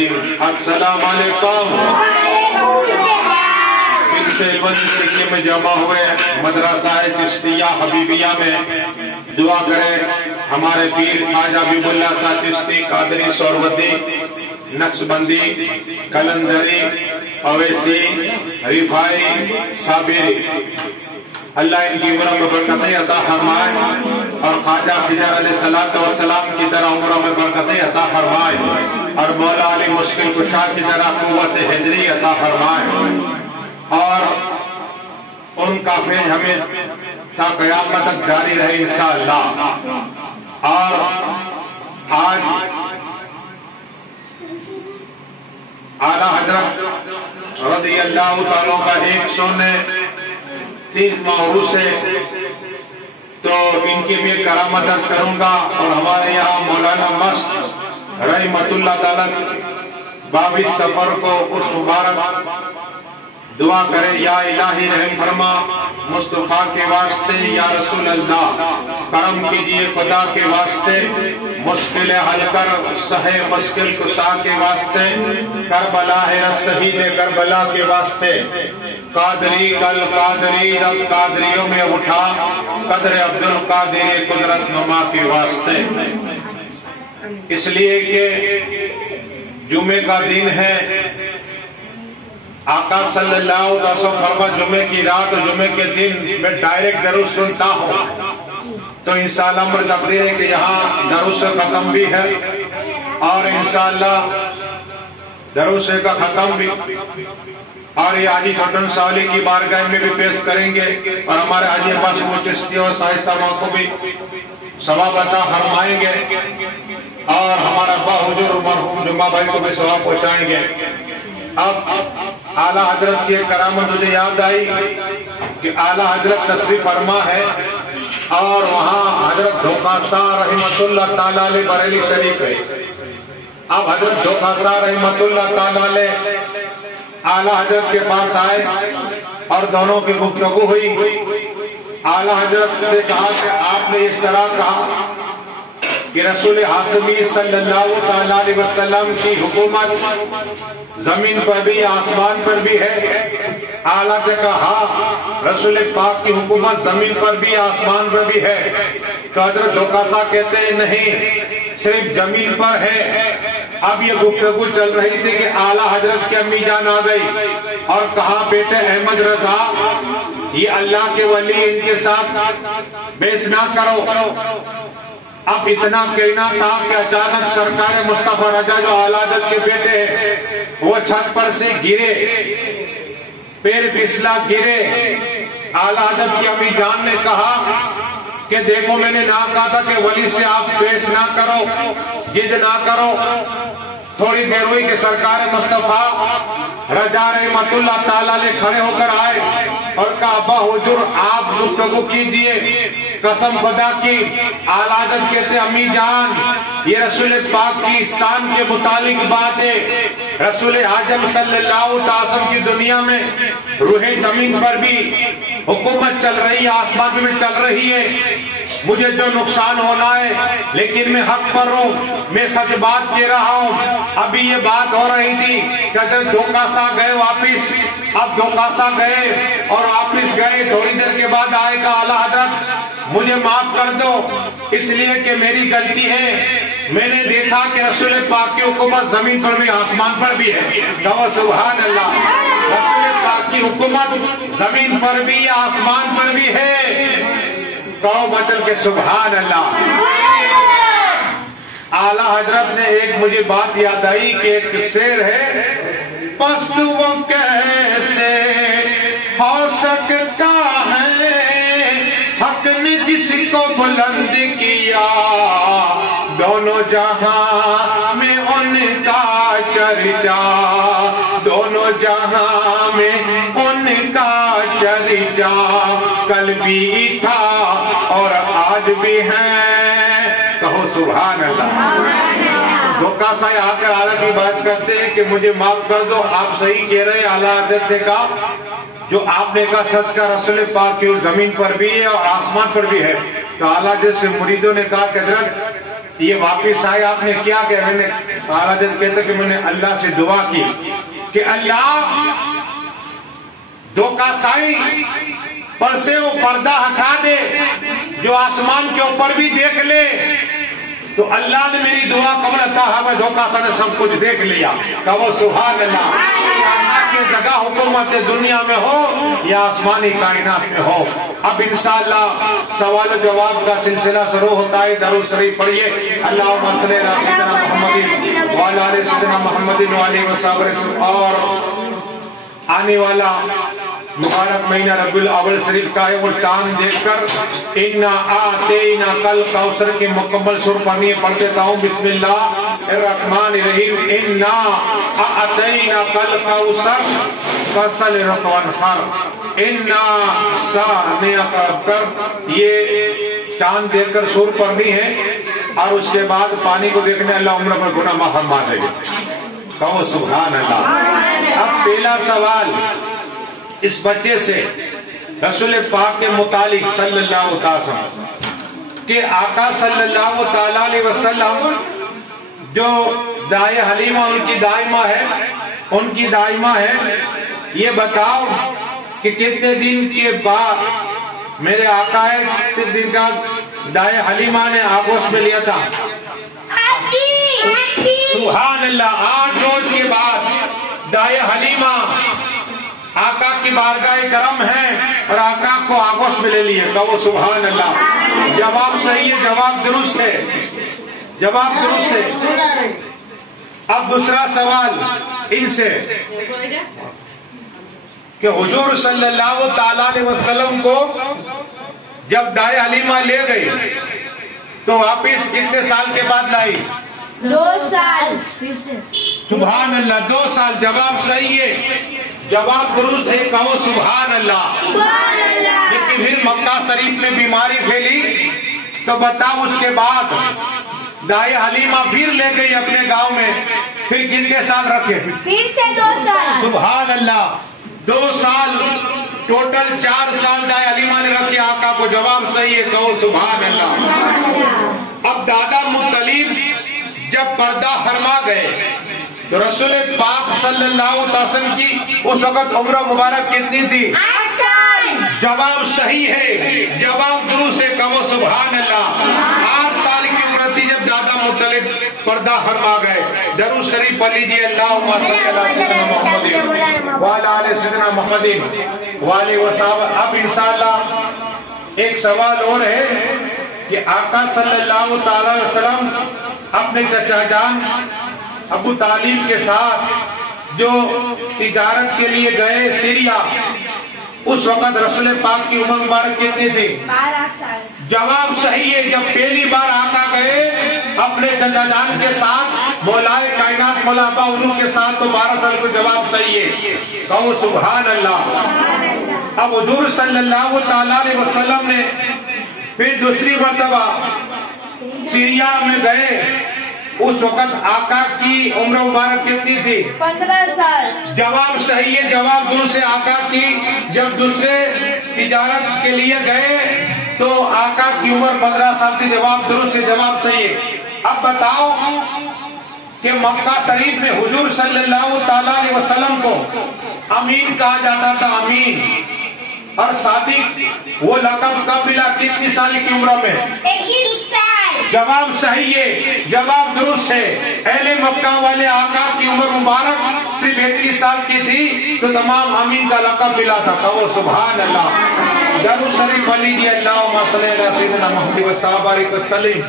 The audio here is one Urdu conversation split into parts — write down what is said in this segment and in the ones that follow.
الرجیم۔ السلام علیکم۔ پھر سے بندی سکے میں جمع ہوئے مدرسہ چشتیہ حبیبیہ میں دعا کریں ہمارے پیر خواجہ حبیب اللہ صاحب چشتی، قادری، سہروردی، نقشبندی، قلندری، اویسی، رفائی، صابری، اللہ ان کی عمروں میں برکتیں عطا فرمائے اور خواجہ خضر علیہ السلام کی طرح عمروں میں برکتیں عطا فرمائے اور مولا علی مشکل کشا کی طرح قوت حیدری عطا فرمائے اور ان کا فیض ہمیں تا قیامت تک جاری رہے انشاءاللہ۔ اور آج اعلیٰ حضرت رضی اللہ تعالیٰ کا 130 معروض ہے تو ان کی بھی کرامت عرض کروں گا اور ہمارے یہاں مولانا مست رحمت اللہ تعالیٰ 22 سفر کو اس مبارک دعا کرے یا الہی رحم فرما مصطفیٰ کے واسطے، یا رسول اللہ کرم کیجئے خدا کے واسطے، مشکل حل کر سہے مشکل کشا کے واسطے، کربلا ہے شہید کربلا کے واسطے، قادری کل قادری رب قادریوں میں اٹھا، قدر عبد القادر قدرت نما کے واسطے۔ اس لیے کہ جمعے کا دن ہے، آقا صلی اللہ علیہ وسلم فرما جمعے کی رات اور جمعے کے دن میں ڈائریکٹ درود سنتا ہوں، تو انشاءاللہ ہماری تقدیر ہے کہ یہاں درود ختم بھی ہے اور انشاءاللہ درود کا ختم بھی، اور یہ حاجی چھوٹن سالی کی بارگاہ میں بھی پیش کریں گے اور ہمارے حاجی عباس چشتی اور شائستہ ماں کو بھی ثواب عطا فرمائیں گے اور ہمارا ابا حضور مرحوم جمعہ بھائی کو بھی ثواب پہنچائیں گے۔ اب اعلیٰ حضرت کی کرامت مجھے یاد آئی کہ اعلیٰ حضرت تشریف فرما ہے اور وہاں حضرت دھوکا سا رحمت اللہ تعالیٰ علیہ بریلی شریف ہے۔ اب حضرت دھوکا سا رحمت اللہ تعالیٰ علیہ اعلیٰ حضرت کے پاس آئے اور دونوں کی گفتگو ہوئی۔ اعلیٰ حضرت سے کہا کہ آپ نے اس طرح کہا کہ رسول ہاشمی صلی اللہ علیہ وسلم کی حکومت زمین پر بھی آسمان پر بھی ہے۔ اعلیٰ نے کہا ہاں رسول پاک کی حکومت زمین پر بھی آسمان پر بھی ہے۔ تو حضرت دھوکا سا کہتے ہیں نہیں صرف زمین پر ہے۔ اب یہ گفتگو چل رہی تھی کہ اعلیٰ حضرت کی امی جان آ گئی اور کہا بیٹے احمد رضا یہ اللہ کے ولی ان کے ساتھ بیس نہ کرو۔ اب اتنا کہنا تھا کہ اچانک سرکار مصطفیٰ رضا جو اعلیٰ حضرت کے بیٹے ہیں وہ چھت پر سے گرے، پیر پھسلا گرے۔ اعلیٰ حضرت کی امی جان نے کہا کہ دیکھو میں نے نہ کہا تھا کہ ولی سے آپ پیش نہ کرو، جد نہ کرو۔ تھوڑی دیر ہوئی کہ سرکار مصطفیٰ رضا رحمت اللہ تعالیٰ نے کھڑے ہو کر آئے اور کہا ابا حضور آپ گفتگو کیجئے۔ قسم خدا کی اعلیٰ حضرت کہتے امی جان یہ رسول پاک کی شان کے متعلق بات ہے۔ رسول حاجم صلی اللہ علیہ وسلم کی دنیا میں روح زمین پر بھی حکومت چل رہی ہے، آسمان بھی چل رہی ہے۔ مجھے جو نقصان ہونا ہے لیکن میں حق پر ہوں، میں سچ بات کہہ رہا ہوں۔ ابھی یہ بات ہو رہی تھی کہ حضرت دھوکا سا گئے واپس، اب دھوکا سا گئے اور واپس گئے، تھوڑی دیر کے بعد آئے گا اعلیٰ حضرت مجھے معاف کر دو اس لیے کہ میری غلطی ہے، میں نے دیکھا کہ رسول پاک کی حکومت زمین پر بھی آسمان پر بھی ہے۔ کہو سبحان اللہ، رسول پاک کی حکومت زمین پر بھی آسمان پر بھی ہے۔ کہو بچل کے سبحان اللہ۔ اعلیٰ حضرت نے ایک مجھے بات یاد آئی کہ ایک شعر ہے، پست وہ کیسے ہو سکتا ہے حق نے جس کو بلند کیا، دونوں جہاں میں ان کا چرچا، دونوں جہاں میں ان کا چرچا، کل بھی تھا اور آج بھی ہے۔ کہو سبحان اللہ۔ دھوکا سا آ کر اعلیٰ کی بات کرتے ہیں کہ مجھے معاف کر دو، آپ صحیح کہہ رہے ہیں۔ اعلیٰ حضرت نے کہا جو آپ نے کہا سچ کا، رسول پاک کی زمین پر بھی ہے اور آسمان پر بھی ہے۔ تو اعلیٰ حضرت سے مریدوں نے کہا کہ حضرت یہ واپس آئے آپ نے کیا کہ میں نے حضرت کہتے کہ میں نے اللہ سے دعا کی کہ اللہ دھوکہ سائی پر سے وہ پردہ ہٹا دے جو آسمان کے اوپر بھی دیکھ لے. تو اللہ نے میری دعا قبول عطا ہمیں دھوکہ سا نے سب کچھ دیکھ لیا. کہو سبحان اللہ. اللہ کی جگہ حکومت دنیا میں ہو یا آسمانی کائنات میں ہو. اب انشاءاللہ سوال و جواب کا سلسلہ شروع ہوتا ہے. درود شریف پڑھیے. اللہم صلی علی سیدنا محمد وعلی آل سیدنا محمد وعلی وسلم. اور آنے والا مبارک مہینہ ربیع الاول شریف کا ہے. وہ چاند دیکھ کر اِنَّا آتَيْنَاكَ الْكَوْثَرَ کی مکمل سورہ پڑھنی پڑھ دیتا ہوں. بسم اللہ الرحمن الرحیم. اِنَّا آتَيْنَاكَ الْكَوْثَرَ فَصَلِّ وَانْحَرْ اِنَّا شَانِئَكَ الْأَبْتَرُ. یہ چاند دیکھ کر سورہ پڑھنی ہے اور اس کے بعد پانی کو دیکھنے اللہ عمر پر گناہ معاف فرما دے گا. کہو سبحان اللہ. اب پہلا سوال اس بچے سے رسول پاک کے متعلق صلی اللہ علیہ وسلم کہ آقا صلی اللہ تعالیٰ علیہ وسلم جو دائے حلیمہ ان کی دائمہ ہے یہ بتاؤ کہ کتنے دن کے بعد میرے آقا ہے کتنے دن کا دائے حلیمہ نے آگوش میں لیا تھا؟ سبحان اللہ. 8 روز کے بعد دائے حلیمہ آقا کی بارگاہ کرم ہے اور آقا کو آگوش میں لے لیے. کہو سبحان اللہ. جواب صحیح ہے. جواب درست ہے. جواب درست ہے. اب دوسرا سوال ان سے کہ حضور صلی اللہ تعالیٰ علیہ وسلم کو جب دائے حلیمہ لے گئی تو واپس کتنے سال کے بعد لائی؟ 2 سال. سبحان اللہ. 2 سال. جواب صحیح ہے. جواب درست ہے. کہو سبحان اللہ. لیکن پھر مکہ شریف میں بیماری پھیلی تو بتاؤ اس کے بعد دائے حلیمہ پھر لے گئی اپنے گاؤں میں. پھر کتنے سال رکھے؟ پھر سے 2 سال. سبحان اللہ. 2 سال. ٹوٹل 4 سال دائے حلیمہ نے رکھے آقا کو. جواب صحیح ہے. کہو سبحان اللہ. اب دادا مطلب جب پردہ فرما گئے تو رسول پاک صلی اللہ علیہ وسلم کی اس وقت عمر مبارک کتنی تھی؟ 8 سال. جواب صحیح ہے. جواب درست ہے. کہو سبحان اللہ. 8 سال کی عمر تھی جب دادا مطلب پردہ فرما گئے. درود شریف پڑھ لیجیے. اللہم صلی علی سیدنا محمد وعلی آل سیدنا محمد وعلی وسلم. اب انشاءاللہ ایک سوال اور ہے کہ آقا صلی اللہ تعالی وسلم اپنے چچا جان ابو طالب کے ساتھ جو تجارت کے لیے گئے سیریا اس وقت رسول پاک کی عمر مبارک کتنی تھی؟ 12 سال. جواب صحیح ہے. جب پہلی بار آقا گئے اپنے چچا جان کے ساتھ مولائے کائنات مولا ابا حضور کے ساتھ تو 12 سال کو. جواب صحیح ہے. کہو سبحان اللہ. اب حضور صلی اللہ تعالیٰ علیہ وسلم نے پھر دوسری مرتبہ سیریا میں گئے. اس وقت آقا کی عمر مبارک کتنی تھی؟ 15 سال. جواب صحیح ہے. جواب درست ہے. آقا کی جب دوسرے تجارت کے لیے گئے تو آقا کی عمر 15 سال تھی. جواب درست ہے. جواب صحیح ہے. اب بتاؤ کہ مکہ شریف میں حضور صلی اللہ تعالیٰ علیہ وسلم کو امین کہا جاتا تھا. امین. اور صادق وہ لقب کب ملا؟ کتنی سال کی عمر میں؟ 21 سال. جواب صحیح ہے. جواب درست ہے. اہل مکہ والے آقا کی عمر مبارک صرف 21 سال کی تھی تو تمام امین کا لقب ملا تھا. کہو سبحان اللہ. درود شریف پڑھ لیجیے. اللہم صلی علی سیدنا محمد وعلی وسلم.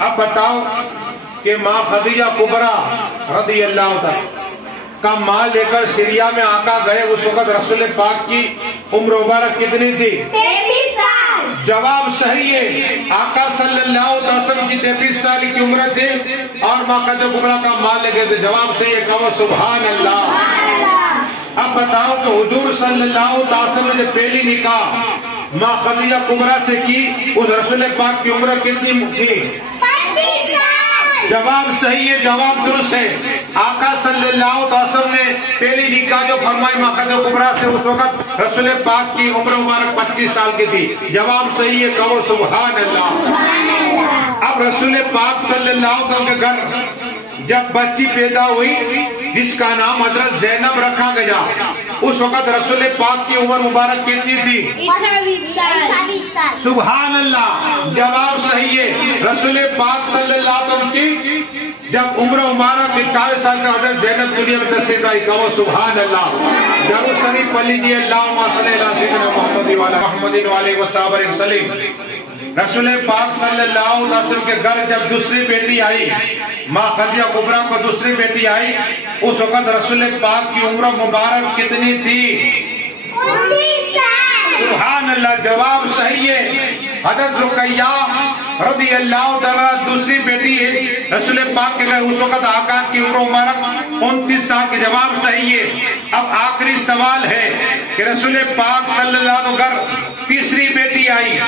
اب بتاؤ کہ ماں خدیجہ کبریٰ رضی اللہ تعالی کا مال لے کر سیریا میں آقا گئے اس وقت رسول پاک کی عمر مبارک کتنی تھی؟ 33 سال. جواب صحیح ہے. آقا صلی اللہ علیہ وسلم کی 33 سال کی عمر تھی اور ماں خدیجہ کبریٰ کا مال لے گئے تھے. جواب صحیح ہے. کہو سبحان اللہ. اب بتاؤ کہ حضور صلی اللہ علیہ وسلم نے پہلی نکاح ماں خدیجہ کبریٰ سے کی اس رسول پاک کی عمر کتنی تھی؟ 25 سال. جواب صحیح ہے. جواب درست ہے. آقا صلی اللہ علیہ وسلم نے پہلی نکاح جو فرمائی ماں خدیجہ کبریٰ سے اس وقت رسول پاک کی عمر مبارک 25 سال کی تھی. جواب صحیح ہے. کہو سبحان اللہ. اب اب رسول پاک صلی اللہ علیہ وسلم کے گھر جب بچی پیدا ہوئی جس کا نام حضرت زینب رکھا گیا، اس وقت رسول پاک کی عمر مبارک کتنی تھی؟ 28 سال. سبحان اللہ، جواب صحیح ہے۔ رسول پاک صلی اللہ علیہ وسلم کی جب عمر مبارک 28 سال کا حضرت زینب دنیا میں تشریف لائی، کہو سبحان اللہ۔ درود شریف پڑھ لیجیے، اللہم صلی علی سیدنا محمد وعلی محمد وعلیہ وسلم۔ رسول پاک صلی اللہ علیہ وسلم کے گھر جب دوسری بیٹی آئی، ماں خدیجہ کبریٰ کو دوسری بیٹی آئی، اس وقت رسول پاک کی عمر مبارک کتنی تھی؟ 19 سال. سبحان اللہ، جواب صحیح ہے۔ حضرت رقیہ رضی اللہ تعالیٰ دوسری بیٹی ہے رسول پاک کے گھر، اس وقت آقا کی عمر مبارک 29 سال کے، جواب صحیح ہے۔ اب آخری سوال ہے کہ رسول پاک صلی اللہ علیہ وسلم کے گھر تیسری بیٹی آئی،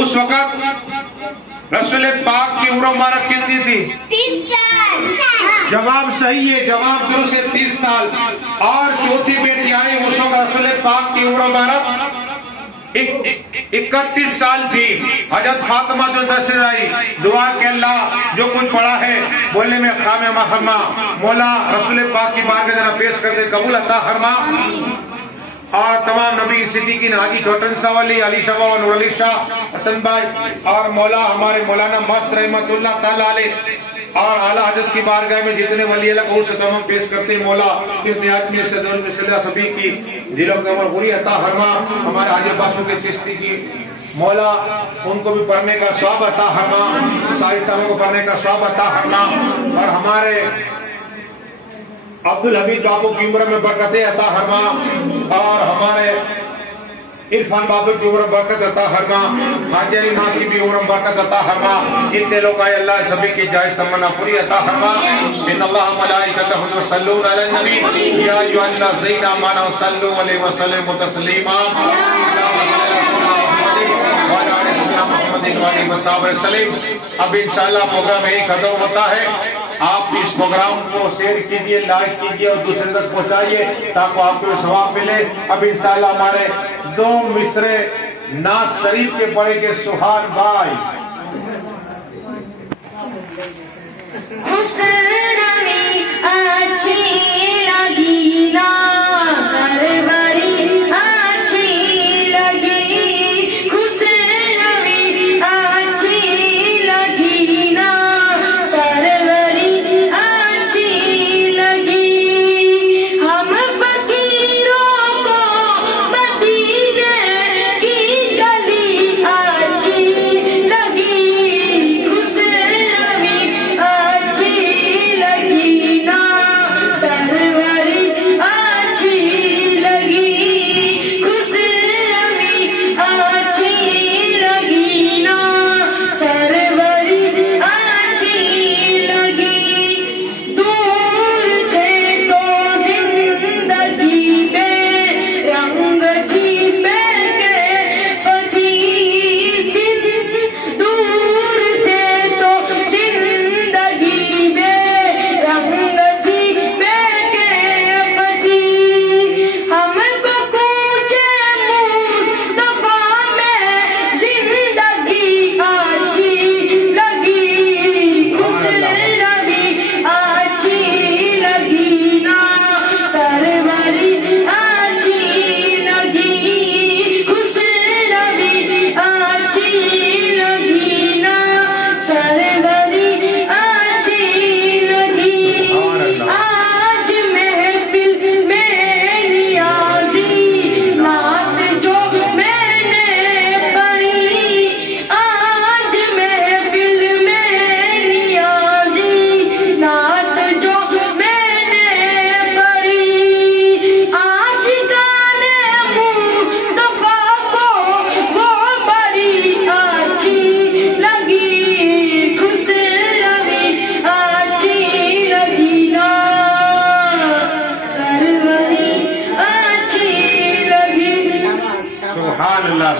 اس وقت رسول پاک کی عمر مبارک کتنی تھی؟ 30 سال. جواب صحیح ہے، جواب درست ہے، 30 سال۔ اور چوتھی بیٹی آئی، اس وقت رسول پاک کی عمر مبارک 31 سال تھی۔ حضرت فاطمہ جو تشریف آئی، دعا کہ اللہ جو کچھ پڑھا ہے بولنے میں خامہ محرمہ مولا رسول پاک کی بارگاہ ذرا پیش کر دے، قبول عطا فرما۔ اور تمام نبی صدیقین حاجی چھوٹن شاہ ولی علی شاہ و نور علی شاہ وطن بھائی اور مولا ہمارے مولانا مست رحمت اللہ تعالیٰ علیہ اور اعلیٰ حضرت کی بارگاہ میں جتنے ولی اللہ کو سے تمام پیش کرتے ہیں، مولا اس نیات میں سے دول میں صلی سبھی کی دلوں کا پوری عطا فرما۔ ہمارے حاجی باسو کے چشتی کی مولا ان کو بھی پڑھنے کا ثواب عطا فرما، سائستانوں کو پڑھنے کا ثواب عطا فرما، اور ہمارے عبدالحمید بابو کی عمر میں برکتیں عطا فرما، اور ہمارے عرفان بابو کی عمر برکت عطا فرما، حاجی علی ماں کی بھی عمر برکت عطا فرما۔ اتنے لوگ آئے، اللہ سبھی کی جائز تمنا پوری عطا فرما۔ ان اللہ ملائکتہ یصلون علی النبی یا ایھا الذین آمنوا صلوا علیہ وسلم تسلیما۔ اب انشاءاللہ پروگرام یہی ختم ہوتا ہے۔ آپ اس پروگرام کو شیئر کیجئے، لائک کیجئے اور دوسرے تک پہنچائیے تاکہ آپ کو ثواب ملے۔ اب انشاءاللہ ہمارے 2 مصرے ناز شریف کے پڑھے گے سبحان بھائی۔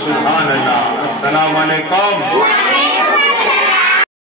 سبحان اللہ، السلام علیکم۔